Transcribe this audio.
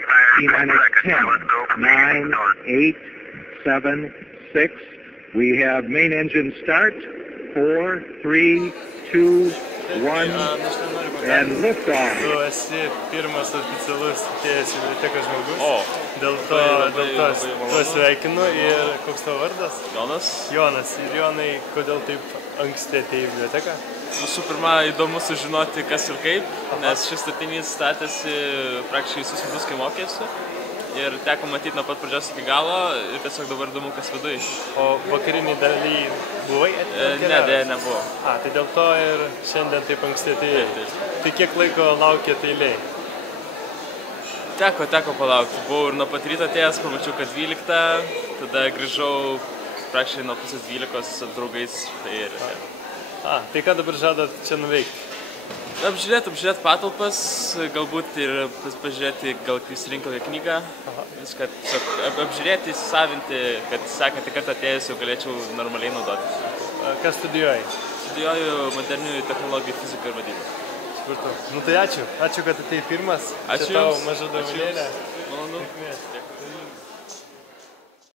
T-minus 10, 9, 8, 7, 6. We have main engine start. 4, 3, 2, 1, and liftoff. Tu esi pirmas oficialus atėjęs į biblioteką žmogus. Dėl to sveikinu. Ir koks tavo vardas? Jonas. Jonas. Ir Jonai, kodėl taip anksti atėjai į biblioteką? Visų pirma, įdomu sužinoti kas ir kaip, nes šis statinys statėsi praktiškai visus metus, kai mokėsi. Ir teko matyti nuo pat pradžios iki galo ir tiesiog dabar įdomu, kas viduj. O vakariniai daly buvai atėjęs? Ne, dėja nebuvo. Tai dėl to ir šiandien taip anksti atėjai. Tai kiek laiko laukėt eilėj? Teko palaukti. Buvau ir nuo pat ryto atėjęs, pamačiau, kad 12, tada grįžau praktiškai nuo pusės 12 su draugais. Tai ką dabar žadat čia nuveikti? Apžiūrėti patalpas, galbūt ir pažiūrėti, gal įsirinko knygą. Viską tiesiog apžiūrėti, įsisavinti, kad sekantį kartą atėjus jau galėčiau normaliai naudotis. Ką studijuoji? Studijuoju moderniųjų technologijų fiziką ir vadybą. Supratau. Nu tai ačiū, kad atėjai pirmas. Ačiū čia tau jums. Maža dovanėlė. Malonu.